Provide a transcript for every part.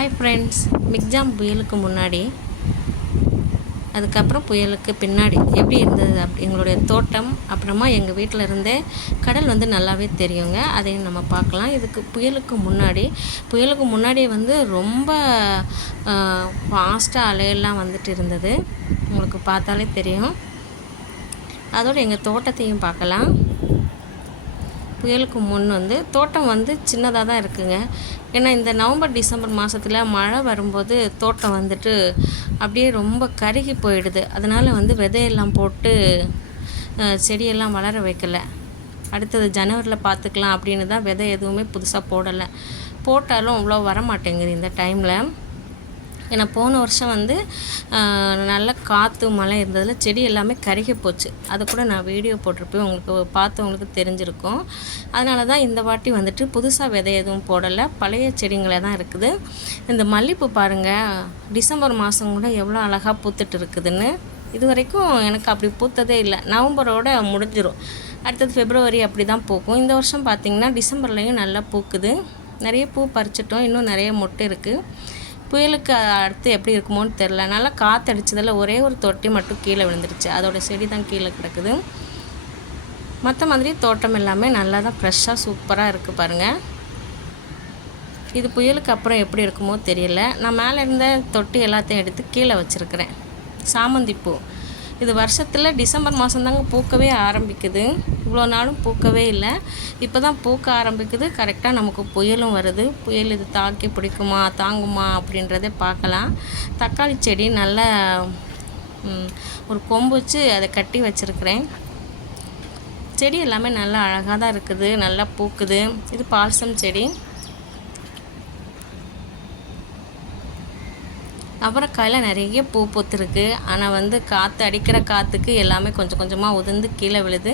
Hi friends Michaung புயலுக்கு முன்னாடி அதுக்கப்புறம் புயலுக்கு பின்னாடி எப்படி இருந்தது அப்படி எங்களுடைய தோட்டம் அப்புறமா எங்கள் வீட்டில் இருந்தே கடல் வந்து நல்லாவே தெரியுங்க. அதையும் நம்ம பார்க்கலாம். இதுக்கு புயலுக்கு முன்னாடி புயலுக்கு முன்னாடி வந்து ரொம்ப ஃபாஸ்ட்டாக அலையெல்லாம் வந்துட்டு இருந்தது. உங்களுக்கு பார்த்தாலே தெரியும். அதோடு எங்கள் தோட்டத்தையும் பார்க்கலாம். புயலுக்கு முன் வந்து தோட்டம் வந்து சின்னதாக தான் இருக்குங்க. ஏன்னா இந்த நவம்பர் டிசம்பர் மாதத்தில் மழை வரும்போது தோட்டம் வந்துட்டு அப்படியே ரொம்ப கருகி போயிடுது. அதனால் வந்து விதையெல்லாம் போட்டு செடியெல்லாம் வளர வைக்கலை. அடுத்தது ஜனவரியில் பார்த்துக்கலாம் அப்படின்னு தான் விதை எதுவுமே புதுசாக போடலை. போட்டாலும் அவ்வளோ வர மாட்டேங்குது இந்த டைமில். ஏன்னா போன வருஷம் வந்து நல்ல காற்று மழை இருந்ததில் செடி எல்லாமே கருகி போச்சு. அதை கூட நான் வீடியோ போட்டிருப்பேன். உங்களுக்கு பார்த்தவங்களுக்கு தெரிஞ்சிருக்கும். அதனால தான் இந்த வாட்டி வந்துட்டு புதுசாக விதை எதுவும் போடலை. பழைய செடிங்களே தான் இருக்குது. இந்த மல்லிப்பூ பாருங்கள் டிசம்பர் மாதம் கூட எவ்வளோ அழகாக பூத்துட்டு இருக்குதுன்னு. இது வரைக்கும் எனக்கு அப்படி பூத்ததே இல்லை. நவம்பரோட முடிஞ்சிடும் அடுத்தது ஃபெப்ரவரி அப்படி தான் பூக்கும். இந்த வருஷம் பார்த்திங்கன்னா டிசம்பர்லேயும் நல்லா பூக்குது. நிறைய பூ பறிச்சிட்டோம். இன்னும் நிறைய மொட்டை இருக்குது புயலுக்கு அடுத்து எப்படி இருக்குமோன்னு தெரில நல்லா காற்றடிச்சதில் ஒரே ஒரு தொட்டி மட்டும் கீழே விழுந்துருச்சு. அதோட செடி தான் கீழே கிடக்குது. மற்ற மாதிரி தோட்டம் எல்லாமே நல்லா தான் ஃப்ரெஷ்ஷாக சூப்பராக இருக்குது பாருங்கள் இது புயலுக்கு அப்புறம் எப்படி இருக்குமோ தெரியல. நான் மேலே இருந்த தொட்டி எல்லாத்தையும் எடுத்து கீழே வச்சுருக்கிறேன். சாமந்தி பூ இது வருஷத்தில் டிசம்பர் மாதம் தாங்க பூக்கவே ஆரம்பிக்குது. இவ்வளோ நாளும் பூக்கவே இல்லை. இப்போ தான் பூக்க ஆரம்பிக்குது. கரெக்டாக நமக்கு புயலும் வருது. புயல் இது தாக்கி பிடிக்குமா தாங்குமா அப்படின்றத பார்க்கலாம். தக்காளி செடி நல்லா ஒரு கொம்பு வச்சு அதை கட்டி வச்சுருக்கிறேன். செடி எல்லாமே நல்லா அழகாக தான் இருக்குது. நல்லா பூக்குது. இது பால்சம் செடி. அவரைக்காயில் நிறைய பூ பூத்துருக்கு. ஆனால் வந்து காற்று அடிக்கிற காற்றுக்கு எல்லாமே கொஞ்சம் கொஞ்சமாக உதிர்ந்து கீழே விழுது.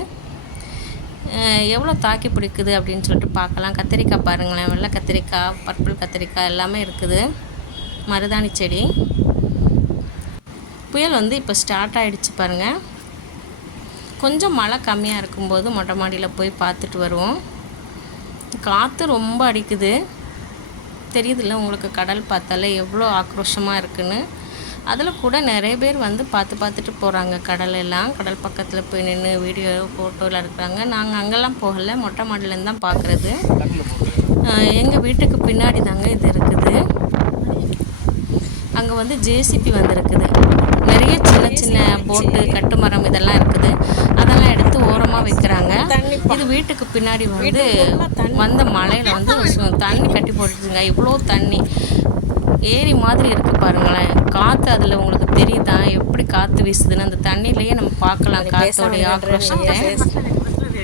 எவ்வளோ தாக்கி பிடிக்குது அப்படின்னு சொல்லிட்டு பார்க்கலாம். கத்திரிக்காய் பாருங்களேன். வெள்ளை கத்திரிக்காய் பர்பிள் கத்திரிக்காய் எல்லாமே இருக்குது. மருதாணி செடி. புயல் வந்து இப்போ ஸ்டார்ட் ஆகிடுச்சு பாருங்கள் கொஞ்சம் மழை கம்மியாக இருக்கும்போது மொட்டை மாடியில் போய் பார்த்துட்டு வருவோம். காற்று ரொம்ப அடிக்குது. தெரியுதுல்ல உங்களுக்கு கடல் பார்த்தாலே எவ்வளோ ஆக்ரோஷமாக இருக்குன்னு. அதில் கூட நிறைய பேர் வந்து பார்த்து பார்த்துட்டு போகிறாங்க கடலெல்லாம் கடல் பக்கத்தில் போய் நின்று வீடியோ ஃபோட்டோலாம் இருக்கிறாங்க. நாங்கள் அங்கெல்லாம் போகலை. மொட்டை மாடிலேருந்து தான் பார்க்குறது. எங்கள் வீட்டுக்கு பின்னாடி தாங்க இது இருக்குது. அங்கே வந்து ஜேசிபி வந்திருக்குது. நிறைய சின்ன சின்ன போட்டு கட்டுமரம் இதெல்லாம் இருக்குது. அதெல்லாம் எடுத்து ஓரமாக வைக்கிறாங்க. இது வீட்டுக்கு பின்னாடி வந்து வந்த மலையில் வந்து தண்ணி கட்டி போட்டுச்சுங்க இவ்வளோ தண்ணி. ஏரி மாதிரி இருக்குது பாருங்களேன். காற்று அதில் உங்களுக்கு தெரியுதா? எப்படி காற்று வீசுதுன்னு? அந்த தண்ணியிலேயே நம்ம பார்க்கலாம். காற்றோடைய ஆக்ரோஷத்தை.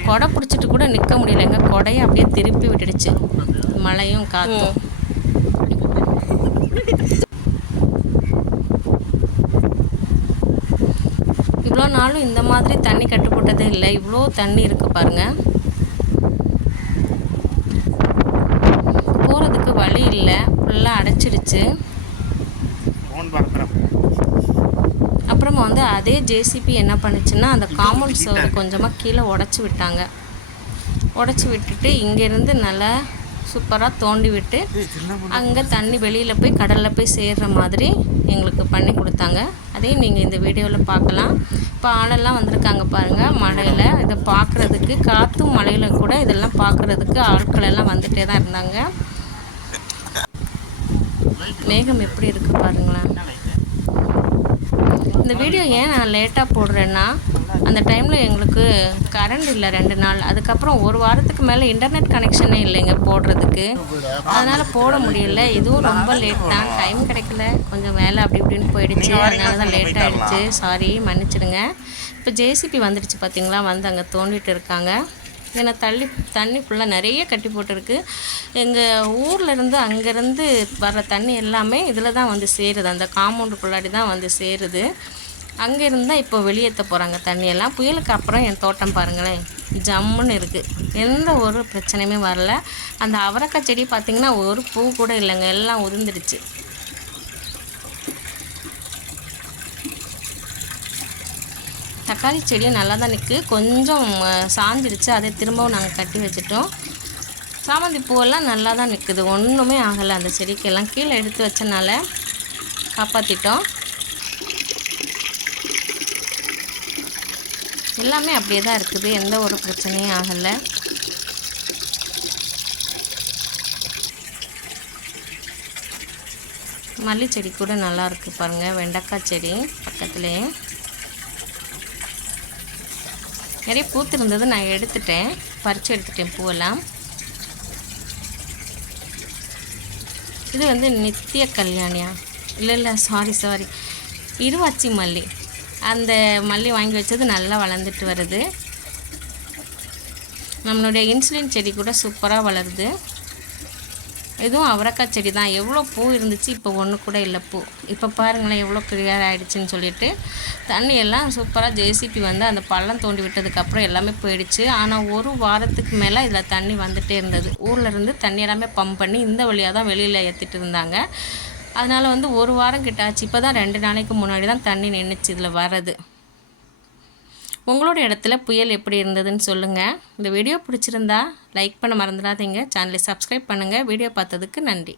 கொடை பிடிச்சிட்டு கூட நிற்க முடியலைங்க கொடையை அப்படியே திருப்பி விட்டுடுச்சு. மழையும் காற்றும் இவ்வளோ நாளும் இந்த மாதிரி தண்ணி கட்டுப்பட்டதே இல்லை. இவ்வளோ தண்ணி இருக்கு பாருங்க. போகிறதுக்கு வழி இல்லை. ஃபுல்லாக அடைச்சிடுச்சு. அப்புறமா வந்து அதே ஜேசிபி என்ன பண்ணுச்சுன்னா அந்த காம்பவுண்ட் சுவர் கொஞ்சமாக கீழே உடச்சி விட்டாங்க. உடச்சி விட்டுட்டு இங்கேருந்து நல்லா சூப்பராக தோண்டி விட்டு அங்கே தண்ணி வெளியில் போய் கடலில் போய் சேர்ற மாதிரி எங்களுக்கு பண்ணி கொடுத்தாங்க. அதையும் நீங்கள் இந்த வீடியோவில் பார்க்கலாம். இப்போ ஆளெல்லாம் வந்திருக்காங்க பாருங்கள் மழையில் இதை பார்க்குறதுக்கு காற்றும் மழையில் கூட இதெல்லாம் பார்க்குறதுக்கு ஆட்கள் எல்லாம் வந்துட்டே தான் இருந்தாங்க. மேகம் எப்படி இருக்குது பாருங்களேன். இந்த வீடியோ ஏன் நான் லேட்டாக போடுறேன்னா அந்த டைமில் எங்களுக்கு கரண்ட் இல்லை ரெண்டு நாள். அதுக்கப்புறம் ஒரு வாரத்துக்கு மேலே இன்டர்நெட் கனெக்ஷனே இல்லைங்க போடுறதுக்கு. அதனால் போட முடியல. இதுவும் ரொம்ப லேட் தான். டைம் கிடைக்கல. கொஞ்சம் வேலை அப்படி இப்படின்னு போயிடுச்சு. அதனால தான் லேட் ஆகிடுச்சு சாரி மன்னிச்சிடுங்க. இப்போ ஜேசிபி வந்துடுச்சு பார்த்தீங்களா வந்து அங்கே தோண்டிட்டு இருக்காங்க. ஏன்னா தள்ளி தண்ணி ஃபுல்லாக நிறைய கட்டி போட்டிருக்கு. எங்கள் ஊர்லேருந்து அங்கேருந்து வர்ற தண்ணி எல்லாமே இதில் தான் வந்து சேருது. அந்த காம்பவுண்டுக்குள்ளாடி தான் வந்து சேருது. அங்கே இருந்தால் இப்போ வெளியேற்ற போகிறாங்க தண்ணியெல்லாம் புயலுக்கு அப்புறம் என் தோட்டம் பாருங்களேன் ஜம்முன்னு இருக்குது எந்த ஒரு பிரச்சனையுமே வரல. அந்த அவரைக்காய் செடி பார்த்திங்கன்னா ஒரு பூ கூட இல்லைங்க. எல்லாம் உதிர்ந்துடுச்சு. தக்காளி செடியும் நல்லா தான் நிற்கு கொஞ்சம் சாஞ்சிருச்சு. அதை திரும்பவும் நாங்கள் கட்டி வச்சுட்டோம். சாமந்தி பூவெல்லாம் நல்லா தான் நிற்குது ஒன்றுமே ஆகலை. அந்த செடிக்கெல்லாம் கீழே எடுத்து வச்சனால காப்பாற்றிட்டோம் எல்லாமே அப்படியே தான் இருக்குது. எந்த ஒரு பிரச்சனையும் ஆகலை. மல்லி செடி கூட நல்லா பாருங்கள் பாருங்க. வெண்டைக்காய் செடி பக்கத்துலேயே நிறைய பூத்து இருந்தது நான் எடுத்துட்டேன். பறித்து எடுத்துட்டேன் பூவெல்லாம். இது வந்து நித்திய கல்யாணியா? இல்லை இல்லை சாரி சாரி இருவாச்சி மல்லி. அந்த மல்லி வாங்கி வச்சது நல்லா வளர்ந்துட்டு வருது. நம்மளுடைய இன்சுலின் செடி கூட சூப்பராக வளருது. இதுவும் அவரைக்காய் செடி தான். எவ்வளோ பூ இருந்துச்சு இப்போ ஒன்று கூட இல்லை பூ. இப்போ பாருங்களேன் எவ்வளோ கிளியர் ஆகிடுச்சின்னு சொல்லிட்டு. தண்ணி எல்லாம் சூப்பராக ஜேசிபி வந்து அந்த பள்ளம் தோண்டி விட்டதுக்கப்புறம் எல்லாமே போயிடுச்சு. ஆனால் ஒரு வாரத்துக்கு மேலே இதில் தண்ணி வந்துகிட்டே இருந்தது. ஊரில் இருந்து தண்ணி எல்லாமே பம்ப் பண்ணி இந்த வழியாக தான் வெளியில் ஏற்றிட்டு இருந்தாங்க. அதனால் வந்து ஒரு வாரம் கிட்ட ஆச்சு. இப்போ தான் ரெண்டு நாளைக்கு முன்னாடி தான் தண்ணி நின்றுச்சு இதில் வர்றது. உங்களோட இடத்துல புயல் எப்படி இருந்ததுன்னு சொல்லுங்கள் இந்த வீடியோ பிடிச்சிருந்தா லைக் பண்ண மறந்துடாதீங்க. சேனலை சப்ஸ்கிரைப் பண்ணுங்கள் வீடியோ பார்த்ததுக்கு நன்றி.